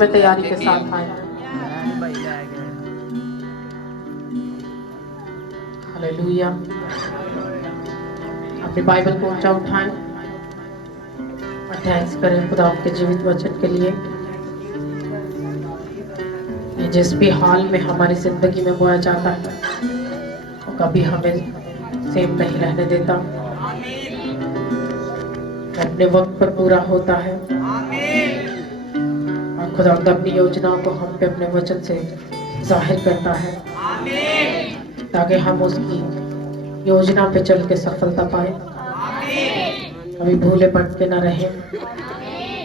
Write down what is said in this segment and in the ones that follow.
में तैयारी के साथ आए। हालेलुया। अपनी बाइबल को ऊंचा उठाएं और थैंक्स करें खुदा के जीवित वचन के लिए। ये जिस भी हाल में हमारी जिंदगी में बोया जाता है वो कभी हमें सेम नहीं रहने देता, अपने वक्त पर पूरा होता है और खुदा अपनी योजनाओं को हम पे अपने वचन से जाहिर करता है ताकि हम उसकी योजना पे चल के सफलता पाए, कभी भूले भटके न रहे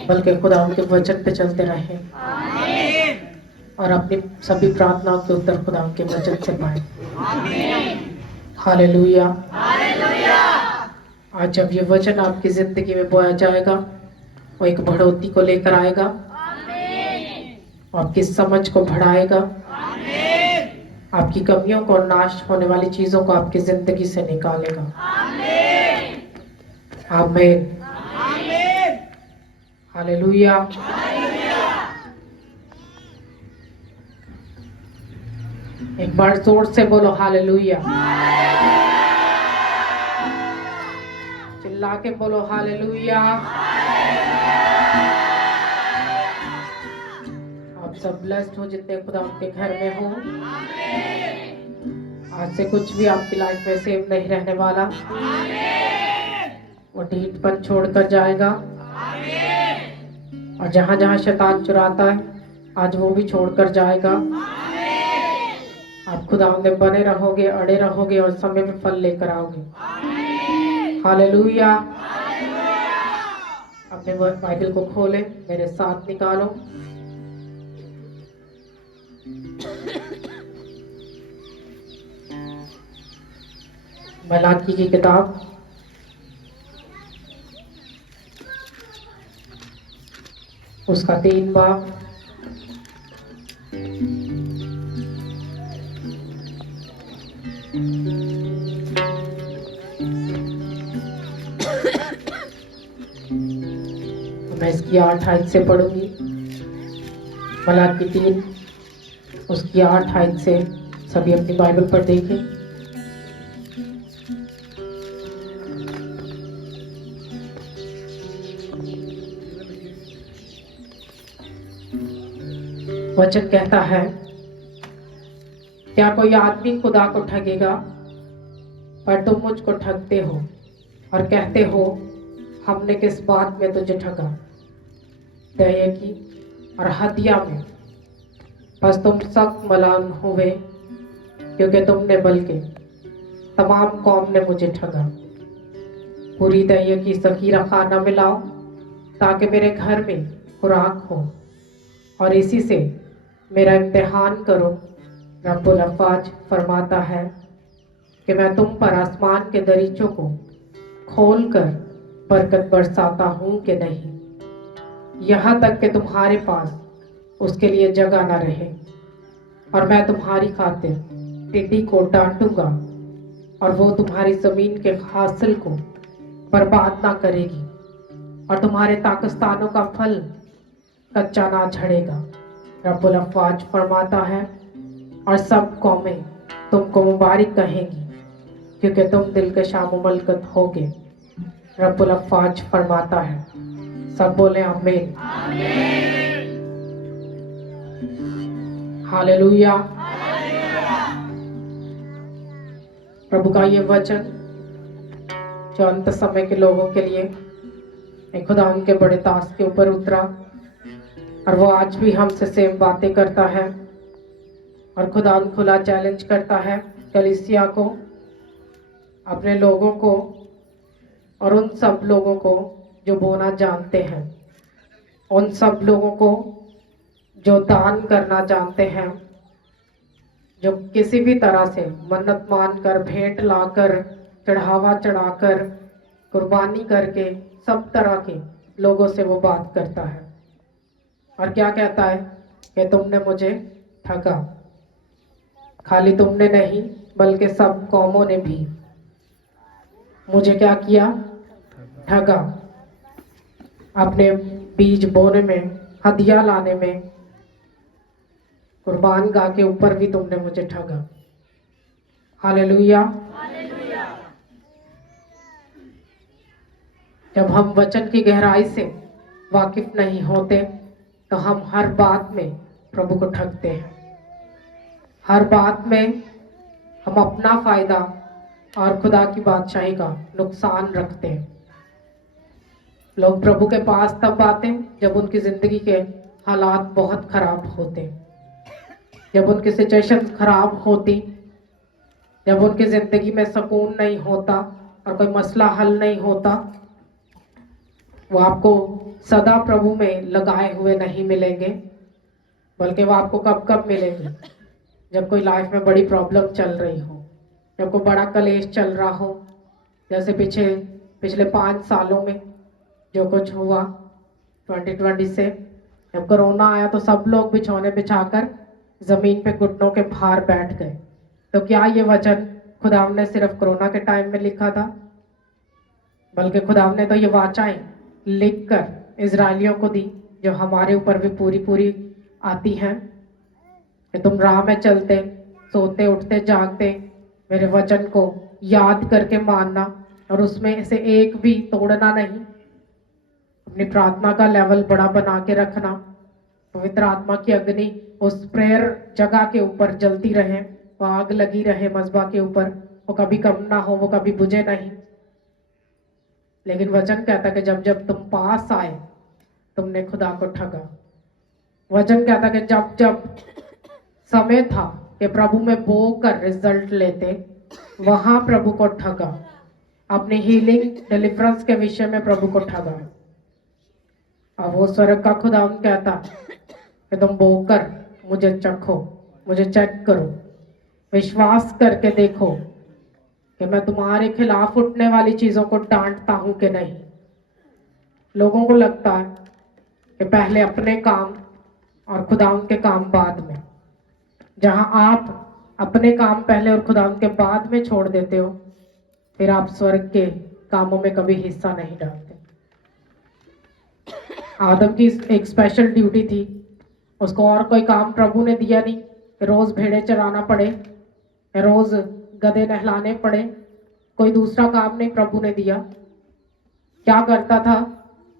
बल्कि खुदा उनके वचन पे चलते रहे और अपनी सभी प्रार्थनाओं के उत्तर खुदा उनके वचन से पाए। हालेलुया। आज जब ये वचन आपकी जिंदगी में बोया जाएगा वो एक बढ़ोतरी को लेकर आएगा, आपकी समझ को बढ़ाएगा, आपकी कमियों को, नाश होने वाली चीजों को आपकी जिंदगी से निकालेगा। आमीन। हालेलुया। एक बार जोर से बोलो हालेलुया। चिल्ला के बोलो हालेलुया। आप सब ब्लेस्ड हो जितने खुदा आपके घर में हो। आज से कुछ भी आपकी लाइफ में सेम नहीं रहने वाला, वो ढीठपन छोड़कर जाएगा और जहां जहां शैतान चुराता है आज वो भी छोड़कर जाएगा। आप खुदा में बने रहोगे, अड़े रहोगे और समय में फल लेकर आओगे। हालेलुया। अपने बाइबल को खोले, मेरे साथ निकालो मलाकी की किताब उसका 3 बाब मैं इसकी 8 आयत से पढ़ूंगी। मलाकी 3 उसकी 8 आयत से सभी अपनी बाइबल पर देखें। वचन कहता है, क्या कोई आदमी खुदा को ठगेगा? पर तुम मुझको ठगते हो और कहते हो हमने किस बात में तुझे ठगा? दया की और हदिया में। बस तुम सख्त मलाम हुए क्योंकि तुमने बल्कि तमाम कौम ने मुझे ठगा। पूरी दया की ज़खीरा खाना मिलाओ ताकि मेरे घर में खुराक हो और इसी से मेरा इम्तिहान करो। रब्बुल अफ़वाज फरमाता है कि मैं तुम पर आसमान के दरीचों को खोलकर बरकत बरसाता हूँ कि नहीं, यहाँ तक कि तुम्हारे पास उसके लिए जगह न रहे। और मैं तुम्हारी खातिर टिड्डी को डांटूंगा और वो तुम्हारी ज़मीन के हासिल को बर्बाद ना करेगी और तुम्हारे ताकस्तानों का फल कच्चा ना झड़ेगा। रब्बुल अफ़वाज फरमाता है, और सब कौमें तुमको मुबारक कहेंगी क्योंकि तुम दिलकशा मुमलकत होगे। रब्बुल अफ़वाज फरमाता है। सब बोले आमीन। हालेलुया। प्रभु का ये वचन जो अंत समय के लोगों के लिए एक खुदा उनके बड़े दास के ऊपर उतरा और वो आज भी हमसे सेम बातें करता है और खुदा खुला चैलेंज करता है कलीसिया को, अपने लोगों को और उन सब लोगों को जो बोना जानते हैं, उन सब लोगों को जो दान करना जानते हैं, जो किसी भी तरह से मन्नत मानकर, भेंट लाकर, चढ़ावा चढ़ाकर, कुर्बानी करके सब तरह के लोगों से वो बात करता है और क्या कहता है कि तुमने मुझे ठगा। खाली तुमने नहीं बल्कि सब कौमों ने भी मुझे क्या किया? ठगा। अपने बीज बोने में, हदिया लाने में, कुर्बान गा के ऊपर भी तुमने मुझे ठगा। हालेलुया। जब हम वचन की गहराई से वाकिफ नहीं होते तो हम हर बात में प्रभु को ठगते हैं। हर बात में हम अपना फायदा और खुदा की बादशाही का नुकसान रखते हैं। लोग प्रभु के पास तब आते हैं जब उनकी जिंदगी के हालात बहुत खराब होते, जब उनकी सिचुएशन खराब होती, जब उनकी जिंदगी में सुकून नहीं होता और कोई मसला हल नहीं होता। वो आपको सदा प्रभु में लगाए हुए नहीं मिलेंगे, बल्कि वो आपको कब कब मिलेंगे? जब कोई लाइफ में बड़ी प्रॉब्लम चल रही हो, जब कोई बड़ा कलेश चल रहा हो। जैसे पिछले 5 सालों में जो कुछ हुआ 2020 से, जब कोरोना आया तो सब लोग बिछौने बिछाकर जमीन पे घुटनों के भार बैठ गए। तो क्या ये वचन खुदा ने सिर्फ कोरोना के टाइम में लिखा था? बल्कि खुदा ने तो ये वाचाएं लिखकर इजराइलियों को दी, जो हमारे ऊपर भी पूरी पूरी आती हैं कि तुम राह में चलते, सोते, उठते, जागते मेरे वचन को याद करके मानना और उसमें से एक भी तोड़ना नहीं। अपनी प्रार्थना का लेवल बड़ा बना के रखना। पवित्र आत्मा की अग्नि उस प्रेयर जगह के ऊपर जलती रहे, वो आग लगी रहे मज़बा के ऊपर, वो कभी कम ना हो, वो कभी बुझे नहीं। लेकिन वचन कहता कि जब जब तुम पास आए तुमने खुदा को ठगा। वचन कहता कि जब जब समय था कि प्रभु में बो कर रिजल्ट लेते, वहां प्रभु को ठगा। अपनी हीलिंग डिलीवरेंस के विषय में प्रभु को ठगा। अब वो स्वर्ग का खुदा कहता कि तुम बोकर मुझे चखो, मुझे चेक करो, विश्वास करके देखो कि मैं तुम्हारे खिलाफ उठने वाली चीजों को डांटता हूं कि नहीं। लोगों को लगता है कि पहले अपने काम और खुदा के काम बाद में। जहां आप अपने काम पहले और खुदा के बाद में छोड़ देते हो, फिर आप स्वर्ग के कामों में कभी हिस्सा नहीं डालते। आदम की एक स्पेशल ड्यूटी थी, उसको और कोई काम प्रभु ने दिया नहीं। रोज भेड़े चराना पड़े, रोज गधे नहलाने पड़े, कोई दूसरा काम नहीं प्रभु ने दिया। क्या करता था?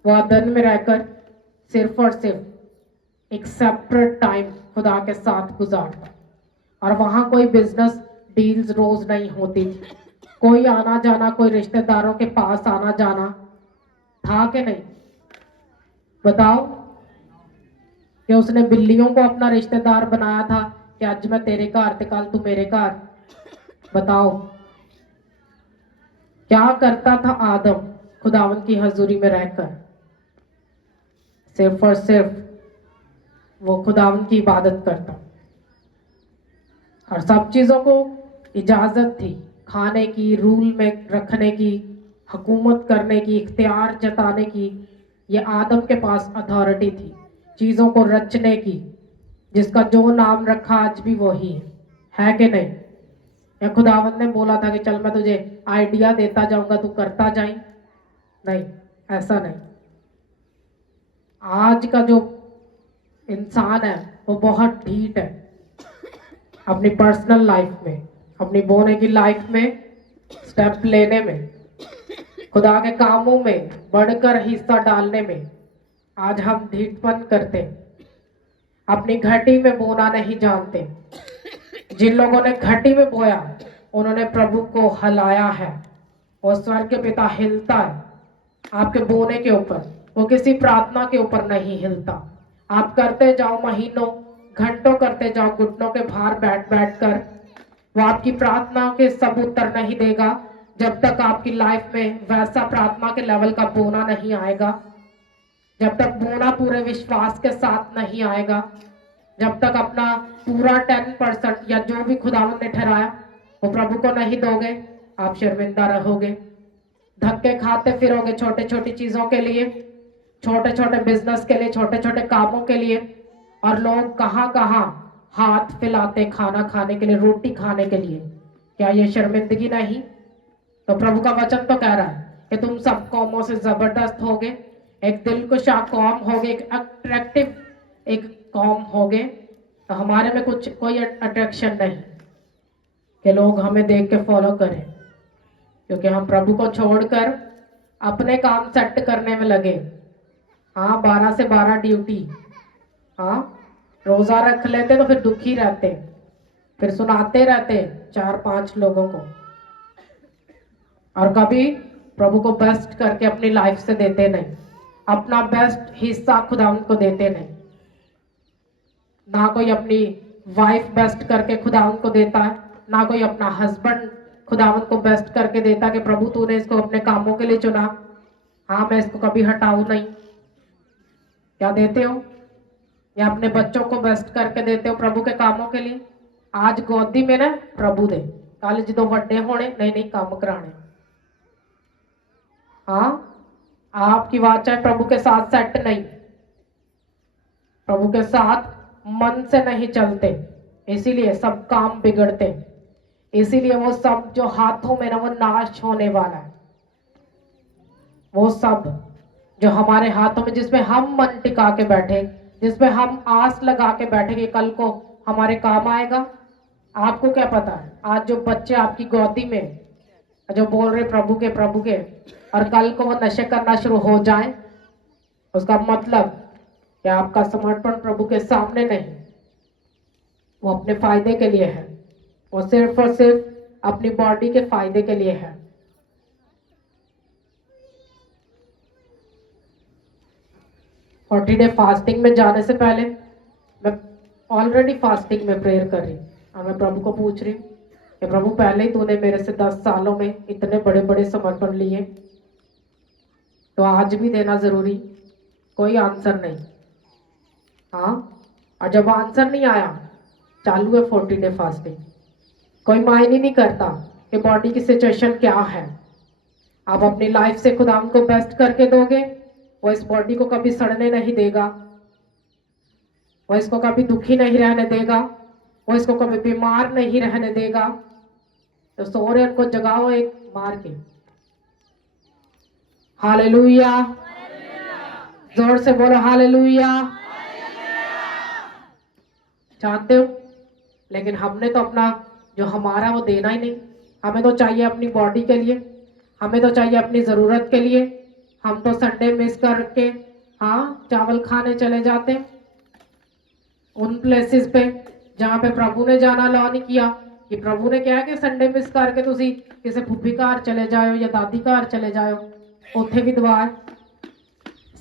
वह अदन में रहकर सिर्फ और सिर्फ एक सेपरेट टाइम खुदा के साथ गुजारता, और वहां कोई बिजनेस डील्स रोज नहीं होती थी। कोई आना जाना, कोई रिश्तेदारों के पास आना जाना था कि नहीं? बताओ कि उसने बिल्लियों को अपना रिश्तेदार बनाया था कि आज मैं तेरे घर ते कल तू मेरे घर। बताओ क्या करता था आदम खुदावन की हजूरी में रहकर? सिर्फ और सिर्फ वो खुदावन की इबादत करता, और सब चीजों को इजाजत थी, खाने की, रूल में रखने की, हुकूमत करने की, इख्तियार जताने की। ये आदम के पास अथॉरिटी थी, चीजों को रचने की, जिसका जो नाम रखा आज भी वही है कि नहीं? या खुदावंद ने बोला था कि चल मैं तुझे आइडिया देता जाऊंगा, तू करता जाए? नहीं, ऐसा नहीं। आज का जो इंसान है वो बहुत ढीठ है अपनी पर्सनल लाइफ में, अपनी बोने की लाइफ में स्टेप लेने में, खुदा के कामों में बढ़कर हिस्सा डालने में। आज हम ढीठपन करते, अपनी घटी में बोना नहीं जानते। जिन लोगों ने घटी में बोया उन्होंने प्रभु को हिलाया है, और स्वर्ग के पिता हिलता है आपके बोने के ऊपर, वो किसी प्रार्थना के ऊपर नहीं हिलता। आप करते जाओ, महीनों घंटों करते जाओ घुटनों के भार बैठ बैठ कर, वो आपकी प्रार्थना के सब उत्तर नहीं देगा जब तक आपकी लाइफ में वैसा प्रार्थना के लेवल का बोना नहीं आएगा, जब तक बोना पूरे विश्वास के साथ नहीं आएगा, जब तक अपना पूरा 10% या जो भी खुदावंद ने ठहराया वो प्रभु को नहीं दोगे, आप शर्मिंदा रहोगे। धक्के खाते फिरोगे छोटे छोटी चीजों के लिए, छोटे छोटे बिजनेस के लिए, छोटे छोटे कामों के लिए, और लोग कहाँ कहाँ हाथ फैलाते खाना खाने के लिए, रोटी खाने के लिए। क्या ये शर्मिंदगी नहीं? तो प्रभु का वचन तो कह रहा है कि तुम सब कौमों से जबरदस्त होगे, एक दिलकुशा कौम होगे, एक अट्रैक्टिव एक कौम होगे, तो हमारे में कुछ कोई अट्रैक्शन नहीं कि लोग हमें देख के फॉलो करें, क्योंकि हम प्रभु को छोड़कर अपने काम सेट करने में लगे। हाँ, 12 से 12 ड्यूटी, हाँ, रोजा रख लेते तो फिर दुखी रहते, फिर सुनाते रहते 4-5 लोगों को, और कभी प्रभु को बेस्ट करके अपनी लाइफ से देते नहीं, अपना बेस्ट हिस्सा खुदावंद को देते नहीं। ना कोई अपनी वाइफ बेस्ट करके खुदावंद को देता है, ना कोई अपना हस्बैंड खुदावंद को बेस्ट करके देता कि प्रभु तूने इसको अपने कामों के लिए चुना, हाँ मैं इसको कभी हटाऊं नहीं। क्या देते हो? या अपने बच्चों को बेस्ट करके देते हो प्रभु के कामों के लिए? आज गोदी में ना प्रभु दे, कल जो वड्डे होने नहीं काम कराने। हाँ, आपकी बात चाहे प्रभु के साथ सेट नहीं, प्रभु के साथ मन से नहीं चलते, इसीलिए सब काम बिगड़ते, इसीलिए वो सब जो हाथों में ना वो नाश होने वाला है। वो सब जो हमारे हाथों में, जिसमें हम मन टिका के बैठे, जिसमें हम आस लगा के बैठे कि कल को हमारे काम आएगा। आपको क्या पता है, आज जो बच्चे आपकी गोदी में जो बोल रहे प्रभु के, और कल को वो नशे करना शुरू हो जाए, उसका मतलब कि आपका समर्पण प्रभु के सामने नहीं, वो अपने फायदे के लिए है, वो सिर्फ और सिर्फ अपनी बॉडी के फायदे के लिए है। और 40 डे फास्टिंग में जाने से पहले मैं ऑलरेडी फास्टिंग में प्रेयर कर रही, और मैं प्रभु को पूछ रही कि प्रभु पहले ही तूने मेरे से 10 सालों में इतने बड़े बड़े समर्पण लिए, तो आज भी देना जरूरी? कोई आंसर नहीं। हाँ, और जब आंसर नहीं आया, चालू है 40 डे फास्टिंग। कोई मायने नहीं करता कि बॉडी की सिचुएशन क्या है, आप अपनी लाइफ से खुदा को बेस्ट करके दोगे, वो इस बॉडी को कभी सड़ने नहीं देगा, वो इसको कभी दुखी नहीं रहने देगा, वो इसको कभी बीमार नहीं रहने देगा। तो सो रहे उनको जगाओ एक मार के, हालेलुया, जोर से बोलो हालेलुया। जानते हो, लेकिन हमने तो अपना जो हमारा वो देना ही नहीं। हमें तो चाहिए अपनी बॉडी के लिए, हमें तो चाहिए अपनी जरूरत के लिए। हम तो संडे मिस करके हाँ चावल खाने चले जाते उन प्लेसेस पे जहाँ पे प्रभु ने जाना अलाउ नहीं किया, कि प्रभु ने क्या है कि संडे मिस करके तुसी किसी फुफी घर चले जाओ या दादी घर चले जाओ, उत्थे भी दुआ है।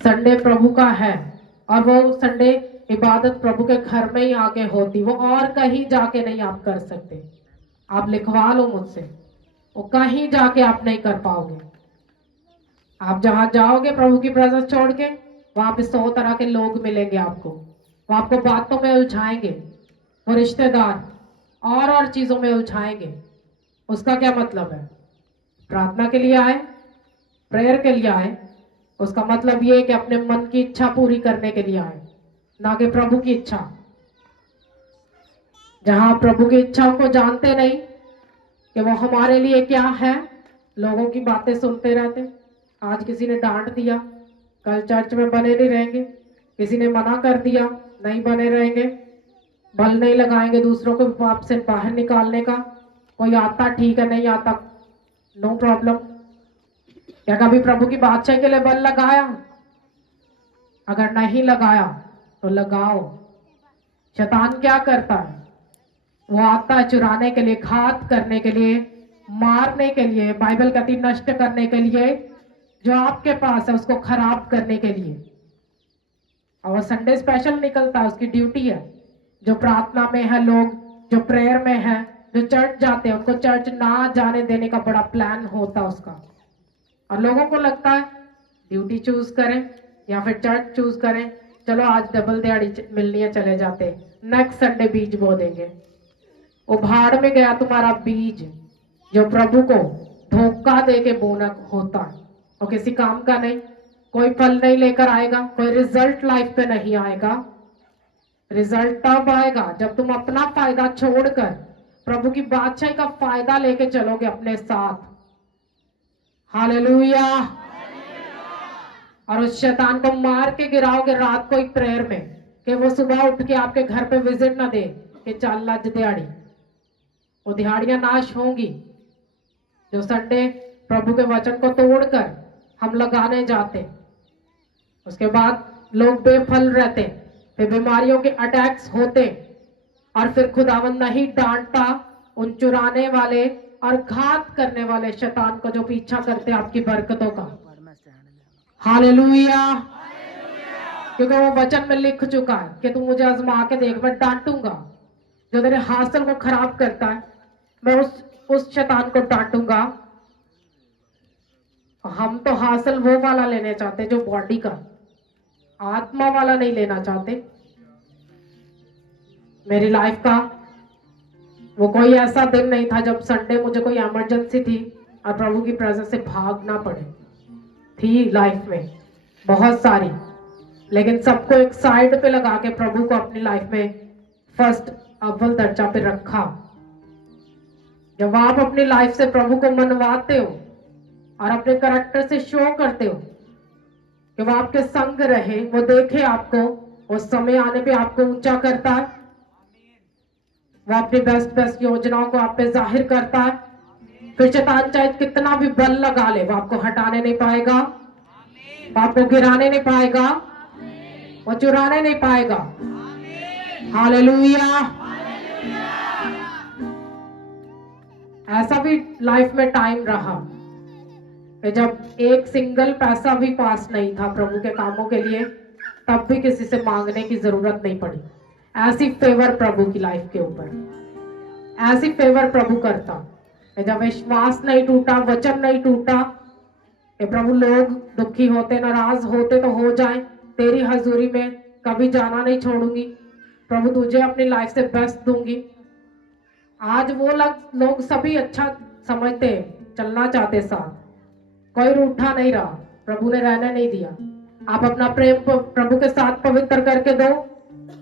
संडे प्रभु का है, और वो संडे इबादत प्रभु के घर में ही आके होती, वो और कहीं जाके नहीं आप कर सकते। आप लिखवा लो मुझसे, वो कहीं जाके आप नहीं कर पाओगे। आप जहां जाओगे प्रभु की प्रेजेंस छोड़ के, वहां पे 100 तरह के लोग मिलेंगे आपको, वो आपको बातों में उलझाएंगे, वो रिश्तेदार और चीजों में उलझाएंगे। उसका क्या मतलब है? प्रार्थना के लिए आए, प्रेयर के लिए आए, उसका मतलब ये है कि अपने मन की इच्छा पूरी करने के लिए आए, ना कि प्रभु की इच्छा। जहां प्रभु की इच्छा को जानते नहीं कि वो हमारे लिए क्या है, लोगों की बातें सुनते रहते। आज किसी ने डांट दिया, कल चर्च में बने नहीं रहेंगे, किसी ने मना कर दिया, नहीं बने रहेंगे, बल नहीं लगाएंगे दूसरों को पाप से बाहर निकालने का। कोई आता ठीक है, नहीं आता नो प्रॉब्लम। क्या कभी प्रभु की बादशाही के लिए बल लगाया? अगर नहीं लगाया तो लगाओ। शैतान क्या करता है? वो आता है चुराने के लिए, घात करने के लिए, मारने के लिए, बाइबल कहती नष्ट करने के लिए, जो आपके पास है उसको खराब करने के लिए। और संडे स्पेशल निकलता है, उसकी ड्यूटी है। जो प्रार्थना में है लोग, जो प्रेयर में है, जो चर्च जाते हैं, उनको चर्च ना जाने देने का बड़ा प्लान होता है उसका। और लोगों को लगता है ड्यूटी चूज करें या फिर चर्च चूज करें, चलो आज डबल दिहाड़ी मिलनी है, चले जाते, नेक्स्ट संडे बीज बो देंगे। वो भाड़ में गया तुम्हारा बीज, जो प्रभु को धोखा दे के बोना होता है, और किसी काम का नहीं, कोई फल नहीं लेकर आएगा, कोई रिजल्ट लाइफ पे नहीं आएगा। रिजल्ट तब आएगा जब तुम अपना फायदा छोड़कर प्रभु की बादशाही का फायदा लेके चलोगे अपने साथ। हालेलुया। और उस शैतान को मार के गिराओगे रात को एक प्रेयर में कि वो सुबह उठ के आपके घर पे विजिट ना दे कि चल लज दिहाड़ी। वो दिहाड़ियां नाश होंगी जो संडे प्रभु के वचन को तोड़कर हम लगाने जाते। उसके बाद लोग बेफल रहते, फिर बीमारियों के अटैक्स होते, और फिर खुदावंद नहीं डांटता उन चुराने वाले और घात करने वाले शैतान को जो पीछा करते आपकी बरकतों का। हालेलुया। क्योंकि वो वचन में लिख चुका है कि तू मुझे आजमा के देख, मैं डांटूंगा जो तेरे हासिल को खराब करता है, मैं उस शैतान को डांटूंगा। हम तो हासिल वो वाला लेने चाहते जो बॉडी का, आत्मा वाला नहीं लेना चाहते। मेरी लाइफ का वो कोई ऐसा दिन नहीं था जब संडे मुझे कोई इमरजेंसी थी और प्रभु की प्रेजेंस से भागना पड़े। थी लाइफ में बहुत सारी, लेकिन सबको एक साइड पे लगा के प्रभु को अपनी लाइफ में फर्स्ट अव्वल दर्जा पे रखा। जब आप अपनी लाइफ से प्रभु को मनवाते हो और अपने करैक्टर से शो करते हो कि वो आपके संग रहे, वो देखे आपको, उस समय आने पे आपको ऊंचा करता है, वो अपनी बेस्ट योजनाओं को आप पे जाहिर करता है। फिर शैतान चाहे कितना भी बल लगा ले, वो आपको हटाने नहीं पाएगा, वो आपको गिराने नहीं पाएगा, वो चुराने नहीं पाएगा। हालेलुया। ऐसा भी लाइफ में टाइम रहा कि जब एक सिंगल पैसा भी पास नहीं था प्रभु के कामों के लिए, तब भी किसी से मांगने की जरूरत नहीं पड़ी। ऐसी फेवर प्रभु की लाइफ के ऊपर, ऐसी फेवर प्रभु करता कि जब विश्वास नहीं टूटा, वचन नहीं टूटा कि प्रभु लोग दुखी होते, नाराज होते तो हो जाएं, तेरी हजूरी में कभी जाना नहीं छोड़ूंगी, प्रभु तुझे अपनी लाइफ से बेस्ट दूंगी। आज वो लोग सभी अच्छा समझते, चलना चाहते साथ, कोई रूठा नहीं रहा, प्रभु ने रहने नहीं दिया। आप अपना प्रेम प्रभु के साथ पवित्र करके दो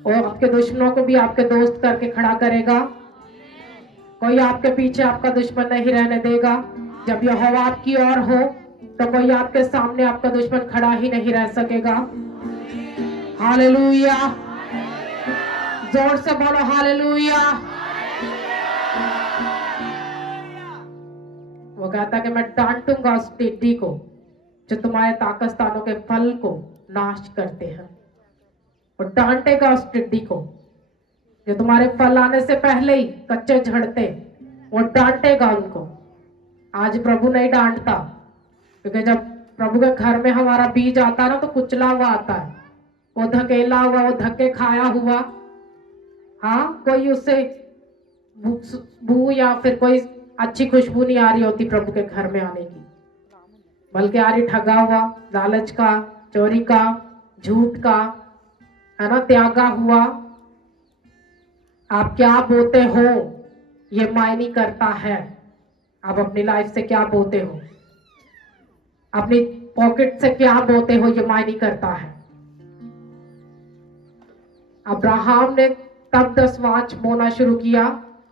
और आपके दुश्मनों को भी आपके दोस्त करके खड़ा करेगा। कोई आपके पीछे आपका दुश्मन नहीं रहने देगा। जब यहोवा आपकी ओर हो तो कोई आपके सामने आपका दुश्मन खड़ा ही नहीं रह सकेगा। हालेलुया। जोर से बोलो हालेलुया। वो कहता कि मैं डांटूंगा उस टिड्डी को जो तुम्हारे ताकस्तानों के फल को नाश करते हैं, और डांटेगा उस टिड्डी को जो तुम्हारे फल आने से पहले ही कच्चे झड़ते, वो डांटेगा उनको। आज प्रभु नहीं डांटता, क्योंकि जब प्रभु के घर में हमारा बीज आता है ना, तो कुचला हुआ आता है, वो धकेला हुआ, वो धक्के खाया हुआ। हाँ, कोई उससे बू या फिर कोई अच्छी खुशबू नहीं आ रही होती प्रभु के घर में आने की, बल्कि आ रही ठगा हुआ, लालच का, चोरी का, झूठ का, है ना, त्यागा हुआ। आप क्या बोते हो ये मायने करता है। आप अपनी लाइफ से क्या बोते हो, अपनी पॉकेट से क्या बोते हो, ये मायने करता है। अब्राहम ने तब 10वां बोना शुरू किया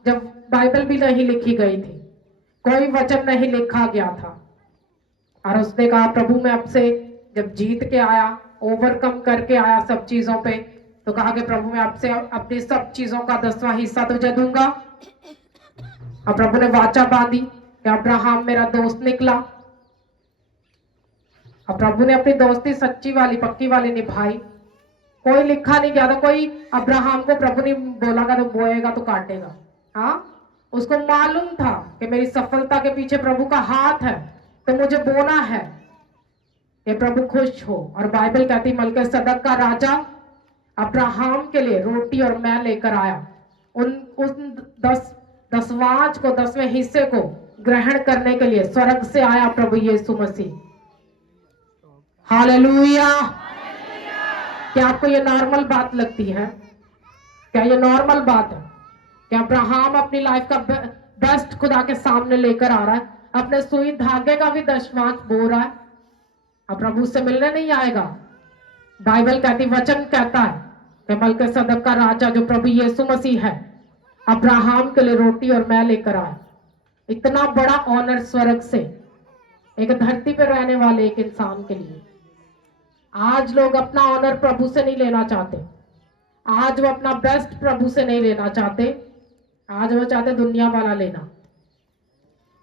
जब बाइबल भी नहीं लिखी गई थी, कोई वचन नहीं लिखा गया था, और उसने कहा प्रभु मैं अब से, जब जीत के आया, ओवरकम करके आया सब चीजों पे, तो कहा कि प्रभु मैं आपसे अपनी सब चीजों का 10वां हिस्सा तुझे दूंगा। और प्रभु ने वाचा बांधी कि अब्राहम मेरा दोस्त निकला, और प्रभु ने अपनी दोस्ती सच्ची वाली, पक्की वाली निभाई। कोई लिखा नहीं गया था, कोई अब्राहम को प्रभु ने बोला तो बोएगा तो काटेगा। हाँ, उसको मालूम था कि मेरी सफलता के पीछे प्रभु का हाथ है, तो मुझे बोना है कि प्रभु खुश हो। और बाइबल कहती मलकीसदक का राजा अब्राहम के लिए रोटी और मैं लेकर आया। उन 10वां को, 10वें हिस्से को ग्रहण करने के लिए स्वर्ग से आया प्रभु यीशु मसीह। हालेलुया। क्या आपको ये नॉर्मल बात लगती है? क्या ये नॉर्मल बात है कि अब्राहम अपनी लाइफ का बेस्ट खुदा के सामने लेकर आ रहा है, अपने सुई धागे का भी 10वां बो रहा है, अब प्रभु से मिलने नहीं आएगा? बाइबल कहती, वचन कहता है कि मलकीसदक का राजा जो प्रभु यीशु मसीह है, अब्राहम के लिए रोटी और मैं लेकर आया। इतना बड़ा ऑनर स्वर्ग से एक धरती पर रहने वाले एक इंसान के लिए। आज लोग अपना ऑनर प्रभु से नहीं लेना चाहते, आज वो अपना बेस्ट प्रभु से नहीं लेना चाहते, आज वो चाहते दुनिया वाला लेना।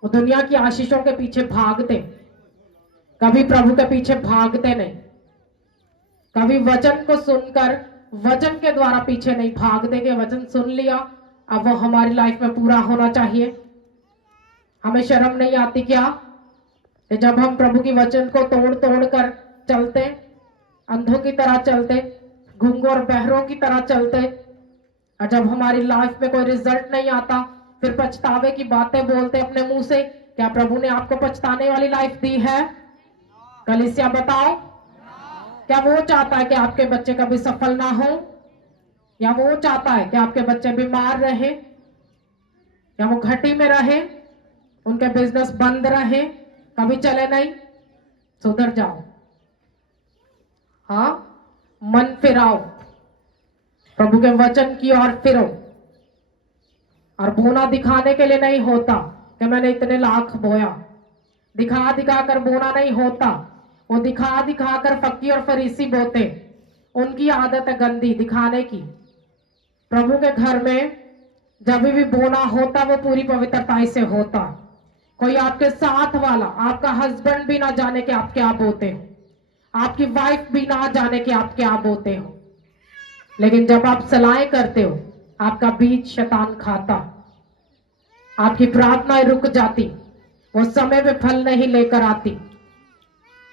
वो दुनिया की आशीषों के पीछे भागते, कभी प्रभु के पीछे भागते नहीं, कभी वचन को सुनकर वचन के द्वारा पीछे नहीं भागते कि वचन सुन लिया अब वो हमारी लाइफ में पूरा होना चाहिए। हमें शर्म नहीं आती क्या कि जब हम प्रभु की वचन को तोड़ तोड़ कर चलते, अंधों की तरह चलते, गूंगों और बहरों की तरह चलते, और जब हमारी लाइफ में कोई रिजल्ट नहीं आता फिर पछतावे की बातें बोलते अपने मुंह से। क्या प्रभु ने आपको पछताने वाली लाइफ दी है? कलीसिया बताओ, क्या वो चाहता है कि आपके बच्चे कभी सफल ना हो? या वो चाहता है कि आपके बच्चे बीमार रहे, या वो घटी में रहे, उनके बिजनेस बंद रहे, कभी चले नहीं? सुधर जाओ, हाँ, मन फिराओ, प्रभु के वचन की ओर फिरो। और बोना दिखाने के लिए नहीं होता कि मैंने इतने लाख बोया, दिखा दिखा कर बोना नहीं होता। वो दिखा दिखा कर फक्की और फरीसी बोते, उनकी आदत है गंदी दिखाने की। प्रभु के घर में जब भी बोना होता वो पूरी पवित्रता से होता। कोई आपके साथ वाला, आपका हस्बैंड भी ना जाने कि आप क्या बोते हो, आपकी वाइफ भी ना जाने कि आप क्या बोते हो, लेकिन जब आप सलाहें करते हो आपका बीज शैतान खाता, आपकी प्रार्थनाएं रुक जाती, वो समय पे फल नहीं लेकर आती।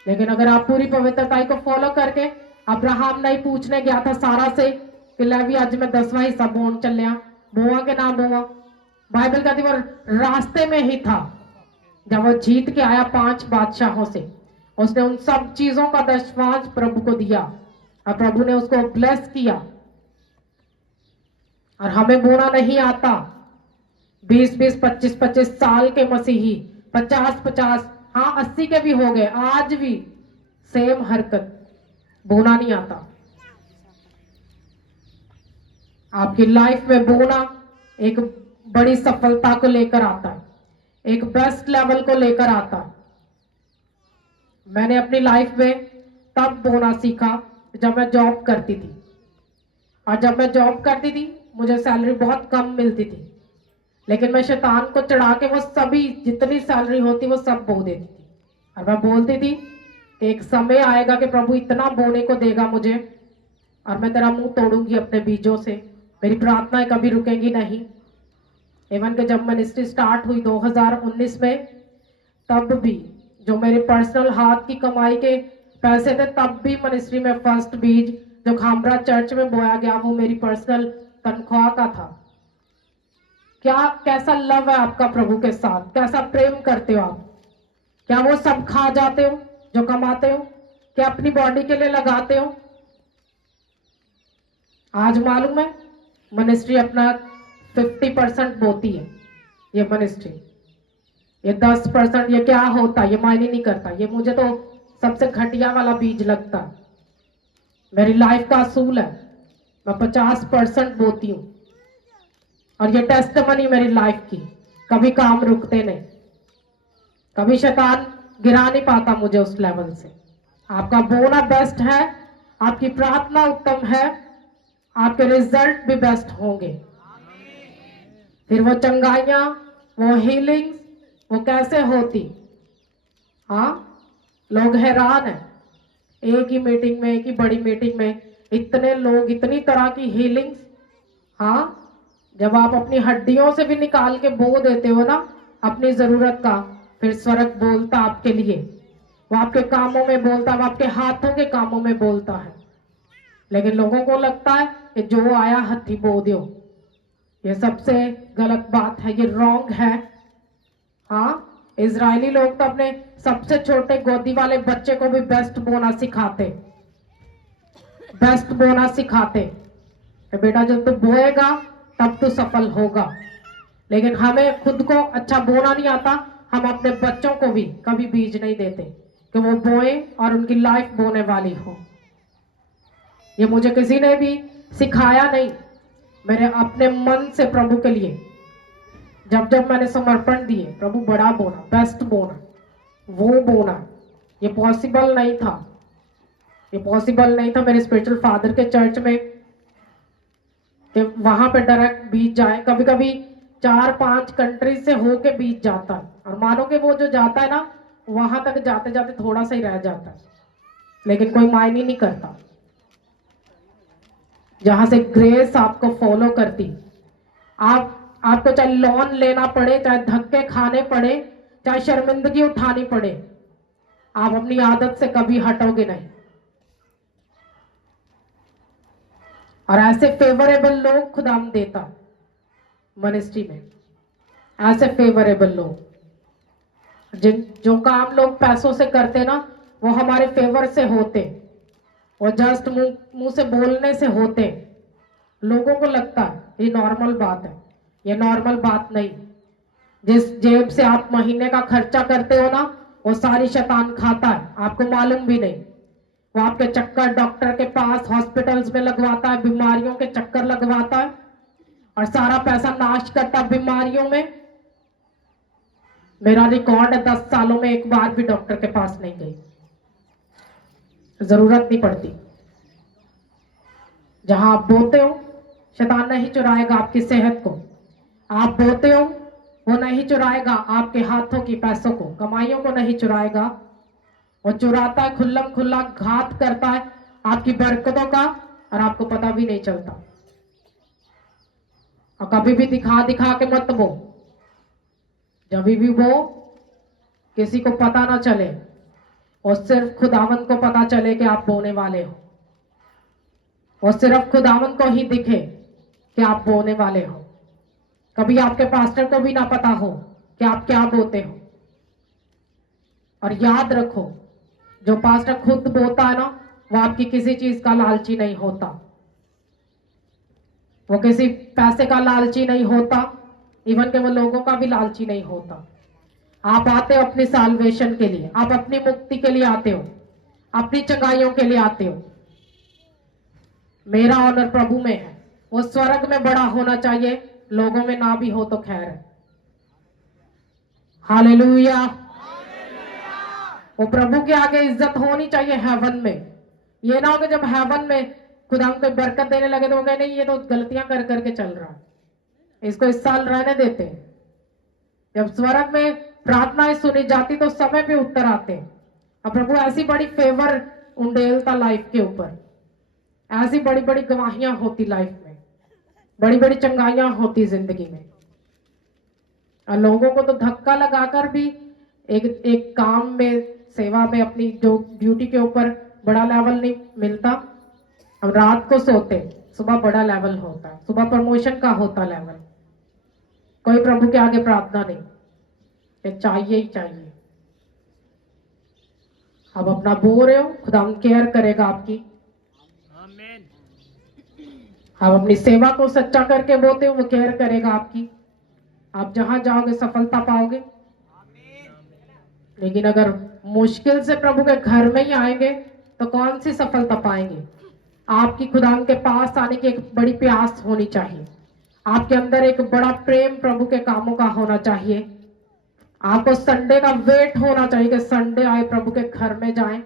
लेकिन अगर आप पूरी पवित्रता को फॉलो करके, अब्राहम नहीं पूछने गया था सारा से कि ले भी आज मैं 10वां हिस्सा बोन चलिया, बोआ के ना बोआ। बाइबल कहती वो रास्ते में ही था जब वो जीत के आया 5 बादशाहों से, उसने उन सब चीजों का 10वां प्रभु को दिया और प्रभु ने उसको ब्लेस किया। और हमें बोना नहीं आता। 20-20, 25-25 साल के मसीही, 50-50, हाँ 80 के भी हो गए, आज भी सेम हरकत, बोना नहीं आता। आपकी लाइफ में बोना एक बड़ी सफलता को लेकर आता है, एक बेस्ट लेवल को लेकर आता है। मैंने अपनी लाइफ में तब बोना सीखा जब मैं जॉब करती थी, और जब मैं जॉब करती थी मुझे सैलरी बहुत कम मिलती थी, लेकिन मैं शैतान को चढ़ा के वो सभी जितनी सैलरी होती वो सब बो देती थी। और मैं बोलती थी कि एक समय आएगा कि प्रभु इतना बोने को देगा मुझे और मैं तेरा मुंह तोड़ूंगी अपने बीजों से, मेरी प्रार्थनाएं कभी रुकेंगी नहीं। इवन कि जब मिनिस्ट्री स्टार्ट हुई 2019 में, तब भी जो मेरे पर्सनल हाथ की कमाई के पैसे थे, तब भी मिनिस्ट्री में फर्स्ट बीज जो खामरा चर्च में बोया गया वो मेरी पर्सनल तनख्वाह का था। क्या कैसा लव है आपका प्रभु के साथ, कैसा प्रेम करते हो आप? क्या वो सब खा जाते हो जो कमाते हो? क्या अपनी बॉडी के लिए लगाते हो? आज मालूम है मिनिस्ट्री अपना 50% बोती है। ये मिनिस्ट्री, ये 10% ये क्या होता है ये मायने नहीं करता। ये मुझे तो सबसे घटिया वाला बीज लगता है। मेरी लाइफ का असूल है, मैं 50% बोती हूँ, और ये टेस्टमनी मेरी लाइफ की, कभी काम रुकते नहीं, कभी शैतान गिरा नहीं पाता मुझे उस लेवल से। आपका बोना बेस्ट है, आपकी प्रार्थना उत्तम है, आपके रिजल्ट भी बेस्ट होंगे। फिर वो चंगाइयां, वो हीलिंग्स, वो कैसे होती? हाँ, लोग हैरान है, एक ही मीटिंग में, एक ही बड़ी मीटिंग में इतने लोग, इतनी तरह की हीलिंग्स। हाँ, जब आप अपनी हड्डियों से भी निकाल के बो देते हो ना अपनी जरूरत का, फिर स्वर्ग बोलता आपके लिए, वो आपके कामों में बोलता है, वो आपके हाथों के कामों में बोलता है। लेकिन लोगों को लगता है कि जो आया हथी बो दो। ये सबसे गलत बात है, ये रॉन्ग है। हाँ, इजरायली लोग तो अपने सबसे छोटे गोदी वाले बच्चे को भी बेस्ट बोना सिखाते, बेस्ट बोना सिखाते कि बेटा जब तू बोएगा तब तू सफल होगा। लेकिन हमें खुद को अच्छा बोना नहीं आता, हम अपने बच्चों को भी कभी बीज नहीं देते कि वो बोए और उनकी लाइफ बोने वाली हो। ये मुझे किसी ने भी सिखाया नहीं, मैंने अपने मन से प्रभु के लिए जब जब मैंने समर्पण दिए, प्रभु बड़ा बोना, बेस्ट बोना, वो बोना। ये पॉसिबल नहीं था, ये पॉसिबल नहीं था। मेरे स्पिरिचुअल फादर के चर्च में कि वहां पे डायरेक्ट बीत जाए। कभी कभी 4-5 कंट्री से होके बीत जाता है, और मानो कि वो जो जाता है ना, वहां तक जाते जाते थोड़ा सा ही रह जाता है, लेकिन कोई मायने नहीं करता। जहां से ग्रेस आपको फॉलो करती, आपको चाहे लोन लेना पड़े, चाहे धक्के खाने पड़े, चाहे शर्मिंदगी उठानी पड़े, आप अपनी आदत से कभी हटोगे नहीं। और ऐसे फेवरेबल लोग खुदा देता मिनिस्ट्री में, ऐसे फेवरेबल लोग जो काम लोग पैसों से करते ना, वो हमारे फेवर से होते, और जस्ट मुंह से बोलने से होते। लोगों को लगता है ये नॉर्मल बात है, ये नॉर्मल बात नहीं। जिस जेब से आप महीने का खर्चा करते हो ना, वो सारी शैतान खाता है, आपको मालूम भी नहीं। वो आपके चक्कर डॉक्टर के पास, हॉस्पिटल्स में लगवाता है, बीमारियों के चक्कर लगवाता है, और सारा पैसा नाश करता है बीमारियों में। मेरा रिकॉर्ड है, 10 सालों में एक बार भी डॉक्टर के पास नहीं गई, जरूरत नहीं पड़ती। जहां आप बोते हो, शैतान नहीं चुराएगा आपकी सेहत को। आप बोते हो, वो नहीं चुराएगा आपके हाथों की पैसों को, कमाइयों को नहीं चुराएगा। वो चुराता है, खुल्लम खुल्ला घात करता है आपकी बरकतों का, और आपको पता भी नहीं चलता। और कभी भी दिखा दिखा के मत बो, जब भी वो किसी को पता ना चले, और सिर्फ खुदावंद को पता चले कि आप बोने वाले हो, और सिर्फ खुदावंद को ही दिखे कि आप बोने वाले हो। कभी आपके पास्टर को भी ना पता हो कि आप क्या बोते हो। और याद रखो, जो पास्टर खुद बोता है ना, वो आपकी किसी चीज का लालची नहीं होता, वो किसी पैसे का लालची नहीं होता, इवन के वो लोगों का भी लालची नहीं होता। आप आते हो अपनी साल्वेशन के लिए, आप अपनी मुक्ति के लिए आते हो, अपनी चंगाइयों के लिए आते हो। मेरा ऑनर प्रभु में है, वो स्वर्ग में बड़ा होना चाहिए, लोगों में ना भी हो तो खैर है। हालेलुया। वो प्रभु के आगे इज्जत होनी चाहिए हेवन में। ये ना हो कि जब हेवन में खुदा को बरकत देने लगे तो वो कहे नहीं, ये तो गलतियां कर करके चल रहा है, इसको इस साल रहने देते हैं। जब स्वर्ग में प्रार्थनाएं सुनी जाती तो समय पे उत्तर आते। अब प्रभु ऐसी बड़ी फेवर उंडेलता लाइफ के ऊपर, ऐसी बड़ी बड़ी गवाहियां होती लाइफ में, बड़ी बड़ी चंगाइयां होती जिंदगी में। और लोगों को तो धक्का लगाकर भी एक काम में, सेवा में, अपनी जो ड्यूटी के ऊपर बड़ा लेवल नहीं मिलता। अब रात को सोते, सुबह बड़ा लेवल होता है, सुबह प्रमोशन का होता लेवल। कोई प्रभु के आगे प्रार्थना नहीं, ये चाहिए ही चाहिए। अब अपना बो रहे हो, खुदा केयर करेगा आपकी। आप अपनी सेवा को सच्चा करके बोते हो, वो केयर करेगा आपकी। आप जहां जाओगे सफलता पाओगे। लेकिन अगर मुश्किल से प्रभु के घर में ही आएंगे तो कौन सी सफलता पाएंगे। आपकी खुदा के पास आने की एक बड़ी प्यास होनी चाहिए, आपके अंदर एक बड़ा प्रेम प्रभु के कामों का होना चाहिए। आपको संडे का वेट होना चाहिए कि संडे आए, प्रभु के घर में जाएं,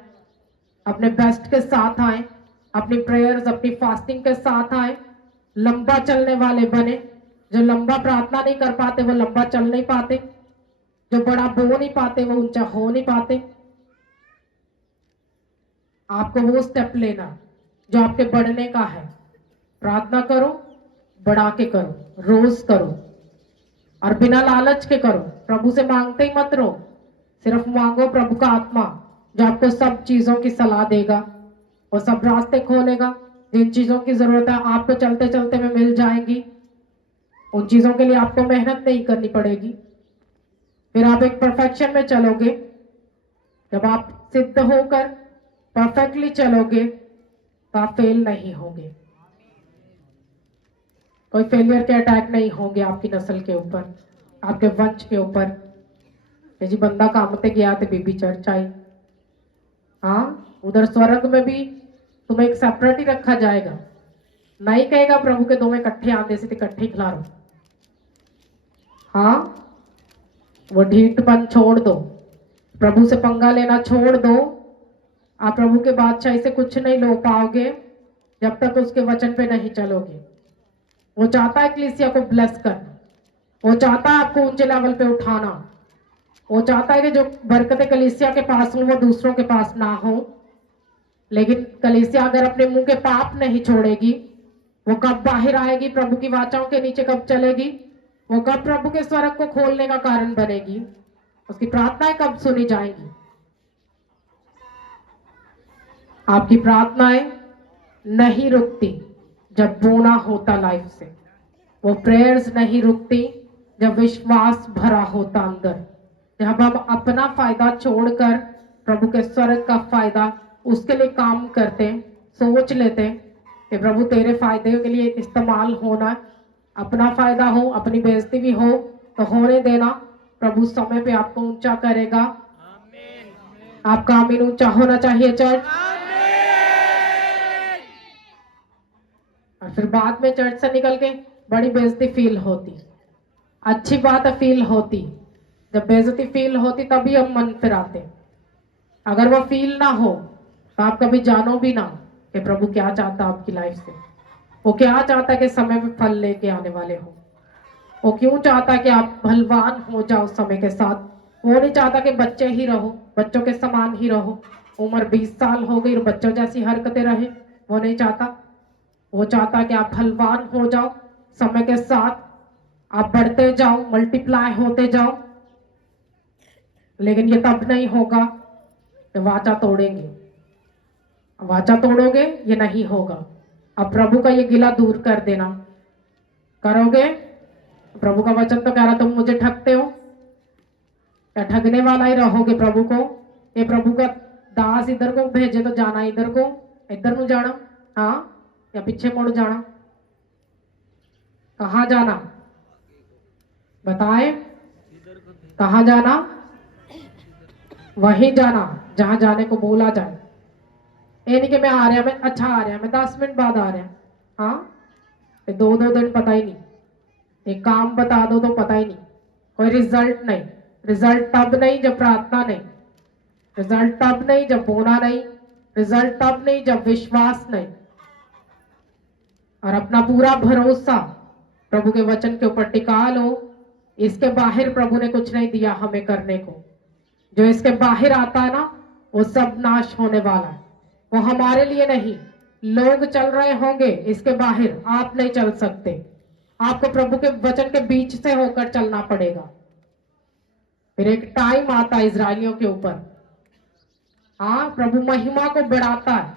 अपने बेस्ट के साथ आए, अपनी प्रेयर्स, अपनी फास्टिंग के साथ आए, लंबा चलने वाले बने। जो लंबा प्रार्थना नहीं कर पाते वो लंबा चल नहीं पाते, जो बड़ा बो नहीं पाते वो ऊंचा हो नहीं पाते। आपको वो स्टेप लेना जो आपके बढ़ने का है। प्रार्थना करो, बढ़ा के करो, रोज करो, और बिना लालच के करो। प्रभु से मांगते ही मत रहो, सिर्फ मांगो प्रभु का आत्मा जो आपको सब चीजों की सलाह देगा और सब रास्ते खोलेगा। जिन चीजों की जरूरत है आपको चलते चलते में मिल जाएंगी, उन चीजों के लिए आपको मेहनत नहीं करनी पड़ेगी। फिर आप एक परफेक्शन में चलोगे। जब आप सिद्ध होकर परफेक्टली चलोगे तो आप फेल नहीं होगे, कोई फेलियर के अटैक नहीं होंगे आपकी नस्ल के ऊपर, आपके वंश के ऊपर। जी बंदा काम ते गया तो बीबी चर्च आई। हाँ, उधर स्वर्ग में भी तुम्हें एक सेपरेट ही रखा जाएगा। नहीं कहेगा प्रभु के दोवें इकट्ठे आंदे से इकट्ठे खिला रो। हाँ, वो ढीठपन छोड़ दो, प्रभु से पंगा लेना छोड़ दो। आप प्रभु के बादशाही से कुछ नहीं लो पाओगे जब तक उसके वचन पे नहीं चलोगे। वो चाहता है कलीसिया को ब्लेस करना, वो चाहता है आपको ऊंचे लेवल पे उठाना, वो चाहता है कि जो बरकतें कलीसिया के पास हो वो दूसरों के पास ना हो। लेकिन कलीसिया अगर अपने मुंह के पाप नहीं छोड़ेगी, वो कब बाहर आएगी, प्रभु की वाचाओं के नीचे कब चलेगी, वो कब प्रभु के स्वर्ग को खोलने का कारण बनेगी, उसकी प्रार्थनाएं कब सुनी जाएंगी। आपकी प्रार्थनाएं नहीं रुकती जब बोना होता लाइफ से, वो प्रेयर्स नहीं रुकती जब विश्वास भरा होता अंदर। जब हम अपना फायदा छोड़कर प्रभु के स्वर्ग का फायदा उसके लिए काम करते, सोच लेते कि प्रभु तेरे फायदे के लिए इस्तेमाल होना, अपना फायदा हो, अपनी बेइज्जती भी हो तो होने देना, प्रभु समय पे आपको ऊंचा करेगा। आपका आमीन ऊंचा होना चाहिए चर्च। और फिर बाद में चर्च से निकल के बड़ी बेइज्जती फील होती, अच्छी बात है फील होती, जब बेइज्जती फील होती तभी हम मन फिराते। अगर वो फील ना हो तो आप कभी जानो भी ना कि प्रभु क्या चाहता आपकी लाइफ से, वो क्या चाहता है कि समय में फल लेके आने वाले हो, वो क्यों चाहता है कि आप बलवान हो जाओ समय के साथ। वो नहीं चाहता कि बच्चे ही रहो, बच्चों के समान ही रहो, उम्र 20 साल हो गई और बच्चों जैसी हरकतें रहे, वो नहीं चाहता। वो चाहता कि आप बलवान हो जाओ, समय के साथ आप बढ़ते जाओ, मल्टीप्लाई होते जाओ। लेकिन ये तब नहीं होगा जब वाचा तोड़ेंगे, वाचा तोड़ोगे ये नहीं होगा। अब प्रभु का ये गिला दूर कर देना, करोगे? प्रभु का वचन तो कह रहा तुम मुझे ठगते हो, या ठगने वाला ही रहोगे प्रभु को। ये प्रभु का दास इधर को भेजे तो जाना इधर को, इधर को जाना, हाँ या पीछे मुड़ जाना, कहाँ जाना बताए, कहाँ जाना? वहीं जाना जहां जाने को बोला जाए। ये नहीं कि मैं आ रहा, मैं अच्छा आ रहा, मैं 10 मिनट बाद आ रहा, हाँ 2-2 दिन पता ही नहीं, एक काम बता दो तो पता ही नहीं, कोई रिजल्ट नहीं। रिजल्ट तब नहीं जब प्रार्थना नहीं, रिजल्ट तब नहीं जब बोना नहीं, रिजल्ट तब नहीं जब विश्वास नहीं। और अपना पूरा भरोसा प्रभु के वचन के ऊपर टिका लो। इसके बाहर प्रभु ने कुछ नहीं दिया हमें करने को। जो इसके बाहर आता है ना वो सब नाश होने वाला है, वो हमारे लिए नहीं। लोग चल रहे होंगे इसके बाहर, आप नहीं चल सकते। आपको प्रभु के वचन के बीच से होकर चलना पड़ेगा। फिर एक टाइम आता है इजरायलियों के ऊपर, हाँ प्रभु महिमा को बढ़ाता है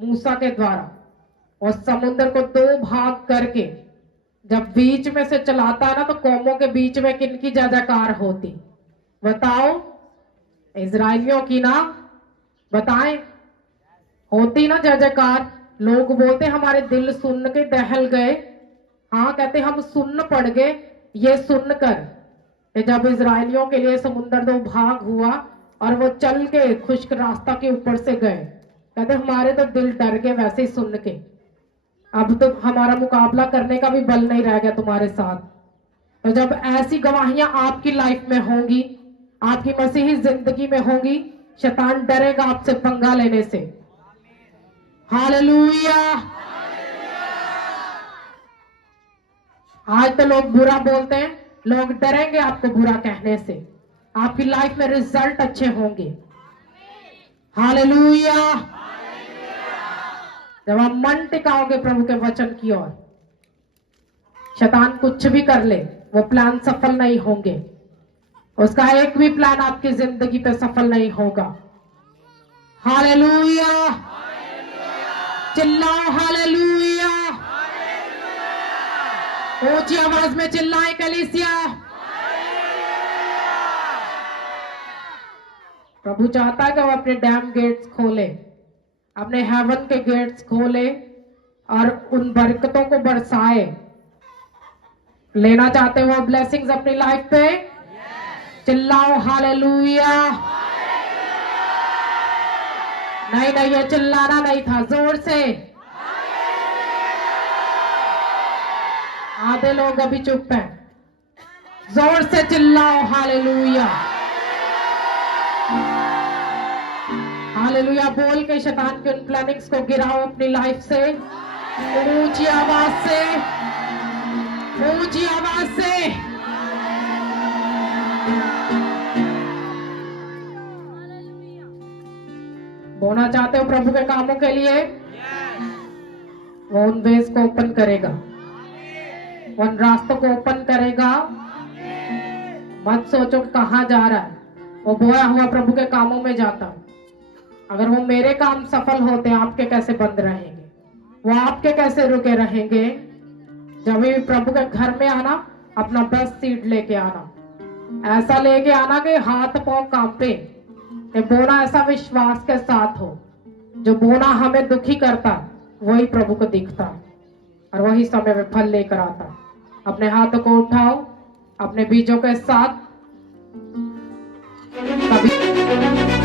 मूसा के द्वारा, और समुद्र को 2 भाग करके जब बीच में से चलाता है ना तो कौमों के बीच में किनकी जय जयकार होती बताओ? इजरायलियों की ना, बताएं होती ना जय जयकार। लोग बोलते हमारे दिल सुन के दहल गए, हाँ कहते हम सुन पड़ गए ये सुनकर। जब इजरायलियों के लिए समुद्र 2 भाग हुआ और वो चल के खुश्क रास्ता के ऊपर से गए, कहते हमारे तो दिल डर गए वैसे ही सुन के। अब तो हमारा मुकाबला करने का भी बल नहीं रह गया तुम्हारे साथ। तो जब ऐसी गवाहियां आपकी लाइफ में होंगी, आपकी मसीही जिंदगी में होंगी, शैतान डरेगा आपसे पंगा लेने से। हालेलुया। आज तो लोग बुरा बोलते हैं, लोग डरेंगे आपको बुरा कहने से। आपकी लाइफ में रिजल्ट अच्छे होंगे। हालेलुया। जब आप मन टिकाओगे प्रभु के वचन की ओर, शैतान कुछ भी कर ले वो प्लान सफल नहीं होंगे। उसका एक भी प्लान आपकी जिंदगी पे सफल नहीं होगा। हालेलुया। चिल्लाओ हालेलुया। ऊंची आवाज में चिल्लाए कलीसिया। प्रभु चाहता है कि वो अपने डैम गेट्स खोले, अपने हेवन के गेट्स खोले और उन बरकतों को बरसाए। लेना चाहते हो ब्लेसिंग्स अपनी लाइफ पे? चिल्लाओ हालेलुया। नहीं नहीं ये चिल्लाना नहीं था, जोर से। आधे लोग अभी चुप हैं, जोर से चिल्लाओ हालेलुया। हालेलुया बोल के शैतान के उन प्लानिंग्स को गिराओ अपनी लाइफ से ऊंची आवाज से। ऊंची आवाज से बोना चाहते हो प्रभु के कामों के लिए? वो उन वेज को ओपन करेगा, उन रास्तों को ओपन करेगा। मत सोचो कहाँ जा रहा है, वो बोया हुआ प्रभु के कामों में जाता। अगर वो मेरे काम सफल होते, आपके कैसे बंद रहेंगे? वो आपके कैसे रुके रहेंगे? जब भी प्रभु के घर में आना, अपना बेस्ट सीट लेके आना, ऐसा लेके आना कि हाथ पांव कांपे। ये बोना ऐसा विश्वास के साथ हो। जो बोना हमें दुखी करता, वही प्रभु को दिखता और वही समय में फल लेकर आता। अपने हाथों को उठाओ, अपने बीजों के साथ कभी